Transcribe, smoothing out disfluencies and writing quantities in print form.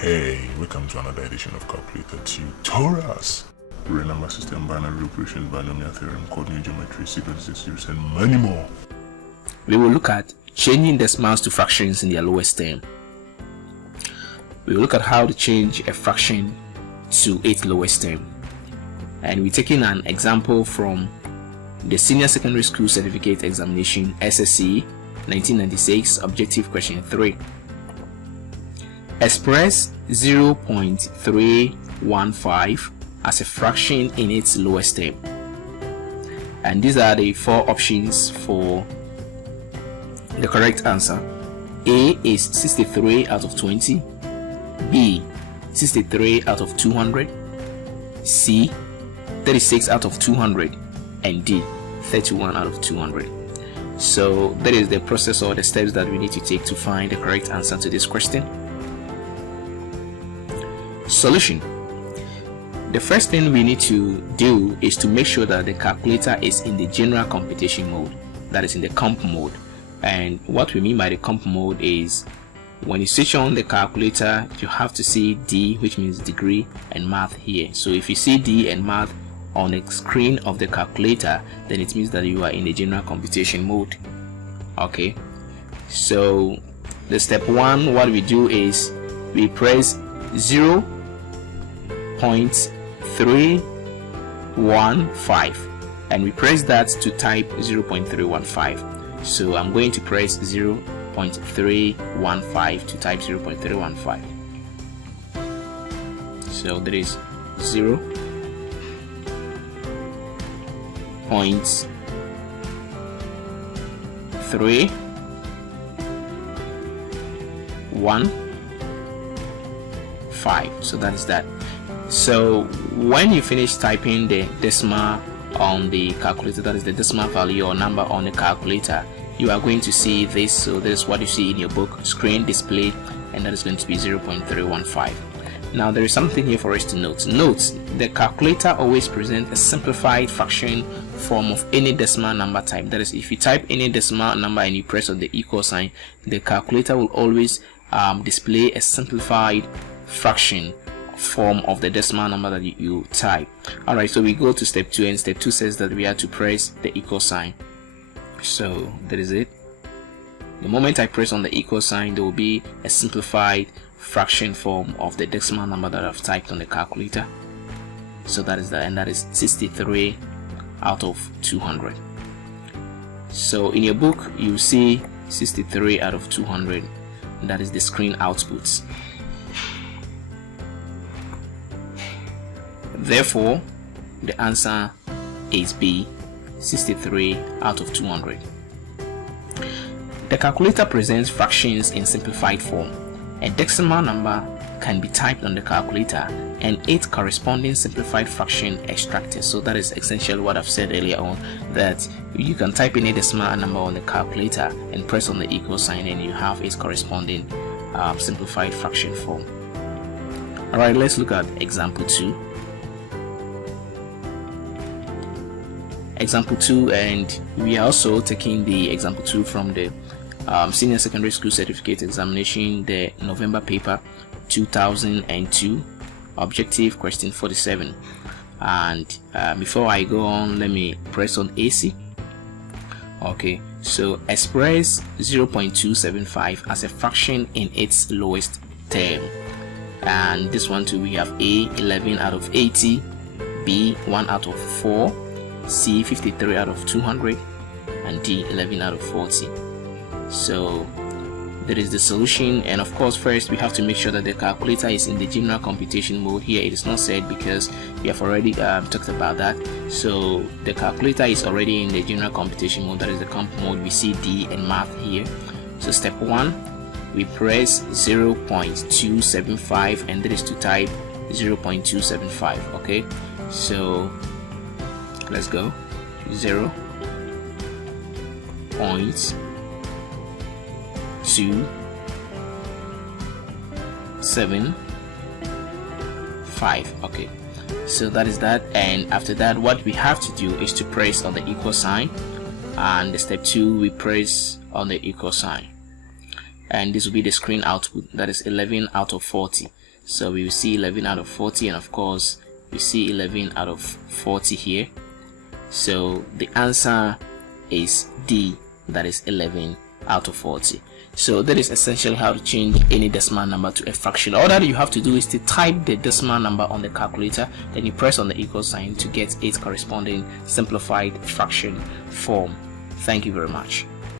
Hey, welcome to another edition of Calculator Tutorials. Real number system, binary operation, binomial theorem, coordinate geometry, sequence series, and many more. We will look at changing decimals to fractions in their lowest term. We will look at how to change a fraction to its lowest term. And we're taking an example from the Senior Secondary School Certificate Examination SSC 1996 Objective Question 3. Express 0.315 as a fraction in its lowest term. And these are the four options for the correct answer. A is 63 out of 20, B 63 out of 200, C 36 out of 200, and D 31 out of 200. So that is the process or the steps that we need to take to find the correct answer to this question. Solution. The first thing we need to do is to make sure that the calculator is in the general computation mode, that is in the comp mode. And what we mean by the comp mode is when you switch on the calculator, you have to see D, which means degree, and math here. So if you see D and math on the screen of the calculator, then it means that you are in the general computation mode. Okay, so the step one, what we do is we press 0.315 and we press that to type 0.315. So I'm going to press 0.315 to type 0.315. So there is 0.315. So that is that. So when you finish typing the decimal on the calculator, that is the decimal value or number on the calculator, you are going to see this. So this is what you see in your book screen displayed, and that is going to be 0.315. Now there is something here for us to note. Note, the calculator always presents a simplified fraction form of any decimal number type. That is, if you type any decimal number and you press on the equal sign, the calculator will always display a simplified fraction form of the decimal number that you type. Alright, so we go to step 2, and step 2 says that we have to press the equal sign. So that is it. The moment I press on the equal sign, there will be a simplified fraction form of the decimal number that I've typed on the calculator. So that is that, and that is 63 out of 200. So in your book you see 63 out of 200, and that is the screen outputs. Therefore, the answer is B, 63 out of 200. The calculator presents fractions in simplified form. A decimal number can be typed on the calculator and its corresponding simplified fraction extracted. So that is essentially what I've said earlier on, that you can type in a decimal number on the calculator and press on the equal sign, and you have its corresponding simplified fraction form. Alright, let's look at example 2. Example 2, and we are also taking the example 2 from the Senior Secondary School Certificate Examination, the November paper 2002 Objective Question 47. And before I go on, let me press on AC. Okay, so express 0.275 as a fraction in its lowest term. And this one too, we have A 11 out of 80, B 1 out of 4, C 53 out of 200, and D 11 out of 40. So that is the solution. And of course, first we have to make sure that the calculator is in the general computation mode. Here it is not said because we have already talked about that. So the calculator is already in the general computation mode, that is the comp mode. We see D and math here. So step 1, we press 0.275, and that is to type 0.275. okay, so let's go. 0.275. okay, so that is that. And after that, what we have to do is to press on the equal sign, and step 2 we press on the equal sign, and this will be the screen output, that is 11 out of 40. So we will see 11 out of 40, and of course we see 11 out of 40 here. So the answer is D, that is 11 out of 40. So that is essentially how to change any decimal number to a fraction. All that you have to do is to type the decimal number on the calculator, then you press on the equal sign to get its corresponding simplified fraction form. Thank you very much.